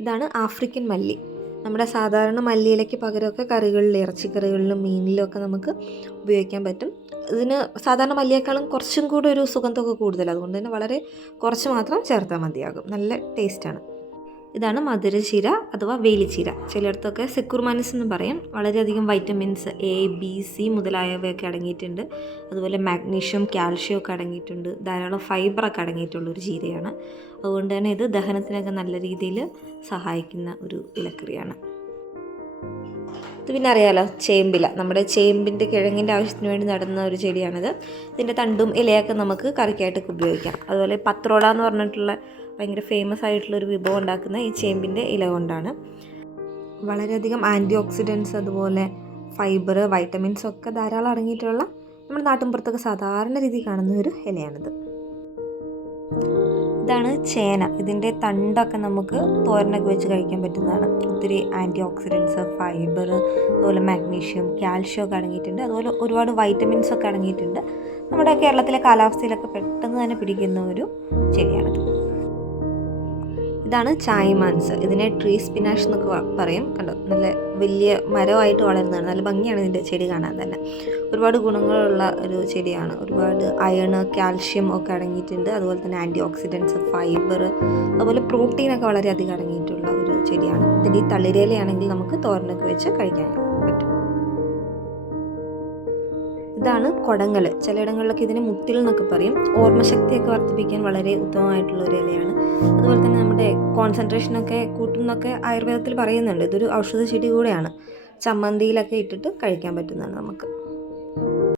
ഇതാണ് ആഫ്രിക്കൻ മല്ലി. നമ്മുടെ സാധാരണ മല്ലിയിലയ്ക്ക് പകരമൊക്കെ കറികളിൽ, ഇറച്ചിക്കറികളിലും മീനിലും ഒക്കെ നമുക്ക് ഉപയോഗിക്കാൻ പറ്റും. ഇതിന് സാധാരണ മല്ലിയേക്കാളും കുറച്ചും കൂടെ ഒരു സുഗന്ധമൊക്കെ കൂടുതലാണ്. അതുകൊണ്ട് തന്നെ വളരെ കുറച്ച് മാത്രം ചേർത്താൽ മതിയാകും. നല്ല ടേസ്റ്റാണ്. ഇതാണ് മധുരച്ചീര അഥവാ വേലിച്ചീര. ചിലയിടത്തൊക്കെ സിക്കുർമാനിസ് എന്ന് പറയും. വളരെയധികം വൈറ്റമിൻസ് എ, ബി, സി മുതലായവയൊക്കെ അടങ്ങിയിട്ടുണ്ട്. അതുപോലെ മാഗ്നീഷ്യം, കാൽഷ്യം ഒക്കെ അടങ്ങിയിട്ടുണ്ട്. ധാരാളം ഫൈബറൊക്കെ അടങ്ങിയിട്ടുള്ളൊരു ചീരയാണ്. അതുകൊണ്ട് തന്നെ ഇത് ദഹനത്തിനൊക്കെ നല്ല രീതിയിൽ സഹായിക്കുന്ന ഒരു ഇലക്കറിയാണ്. ഇത് പിന്നെ അറിയാലോ, ചേമ്പില. നമ്മുടെ ചേമ്പിൻ്റെ കിഴങ്ങിൻ്റെ ആവശ്യത്തിന് വേണ്ടി നടുന്ന ഒരു ചെടിയാണിത്. ഇതിൻ്റെ തണ്ടും ഇലയൊക്കെ നമുക്ക് കറിക്കായിട്ടൊക്കെ ഉപയോഗിക്കാം. അതുപോലെ പത്രോള എന്ന് പറഞ്ഞിട്ടുള്ള ഭയങ്കര ഫേമസ് ആയിട്ടുള്ളൊരു വിഭവം ഉണ്ടാക്കുന്ന ഈ ചേമ്പിൻ്റെ ഇല കൊണ്ടാണ്. വളരെയധികം ആൻറ്റി ഓക്സിഡൻസ്, അതുപോലെ ഫൈബർ, വൈറ്റമിൻസ് ഒക്കെ ധാരാളം അടങ്ങിയിട്ടുള്ള നമ്മുടെ നാട്ടിൻപുറത്തൊക്കെ സാധാരണ രീതിയിൽ കാണുന്ന ഒരു ഇലയാണിത്. ഇതാണ് ചേന. ഇതിൻ്റെ തണ്ടൊക്കെ നമുക്ക് തോരനൊക്കെ വെച്ച് കഴിക്കാൻ പറ്റുന്നതാണ്. ഒത്തിരി ആൻറ്റി ഓക്സിഡൻസ്, ഫൈബർ, അതുപോലെ മാഗ്നീഷ്യം, കാൽഷ്യം ഒക്കെ അടങ്ങിയിട്ടുണ്ട്. അതുപോലെ ഒരുപാട് വൈറ്റമിൻസ് ഒക്കെ അടങ്ങിയിട്ടുണ്ട്. നമ്മുടെ കേരളത്തിലെ കാലാവസ്ഥയിലൊക്കെ പെട്ടെന്ന് തന്നെ പിടിക്കുന്ന ഒരു ചെടിയാണിത്. ഇതാണ് ചായ്മാൻസ്. ഇതിനെ ട്രീ സ്പിനാഷ് എന്നൊക്കെ പറയും. കണ്ടോ, നല്ല വലിയ മരമായിട്ട് വളരുന്നതാണ്. നല്ല ഭംഗിയാണ് ഇതിൻ്റെ ചെടി കാണാൻ തന്നെ. ഒരുപാട് ഗുണങ്ങളുള്ള ഒരു ചെടിയാണ്. ഒരുപാട് അയൺ, കാൽഷ്യം ഒക്കെ അടങ്ങിയിട്ടുണ്ട്. അതുപോലെ തന്നെ ആൻറ്റി ഓക്സിഡൻസ്, ഫൈബർ, അതുപോലെ പ്രോട്ടീനൊക്കെ വളരെയധികം അടങ്ങിയിട്ടുള്ള ഒരു ചെടിയാണ്. ഇതിൻ്റെ ഈ തളിരയിലയാണെങ്കിൽ നമുക്ക് തോരനൊക്കെ വെച്ച് കഴിക്കാൻ പറ്റും. ഇതാണ് കൊടങ്ങൽ. ചിലയിടങ്ങളിലൊക്കെ ഇതിന് മുത്തിൽ എന്നൊക്കെ പറയും. ഓർമ്മശക്തിയൊക്കെ വർദ്ധിപ്പിക്കാൻ വളരെ ഉത്തമമായിട്ടുള്ള ഒരു ഇലയാണ്. അതുപോലെ തന്നെ നമ്മുടെ കോൺസെൻട്രേഷനൊക്കെ കൂട്ടുന്നൊക്കെ ആയുർവേദത്തിൽ പറയുന്നുണ്ട്. ഇതൊരു ഔഷധ ചെടി കൂടെയാണ്. ചമ്മന്തിയിലൊക്കെ ഇട്ടിട്ട് കഴിക്കാൻ പറ്റുന്നതാണ് നമുക്ക്.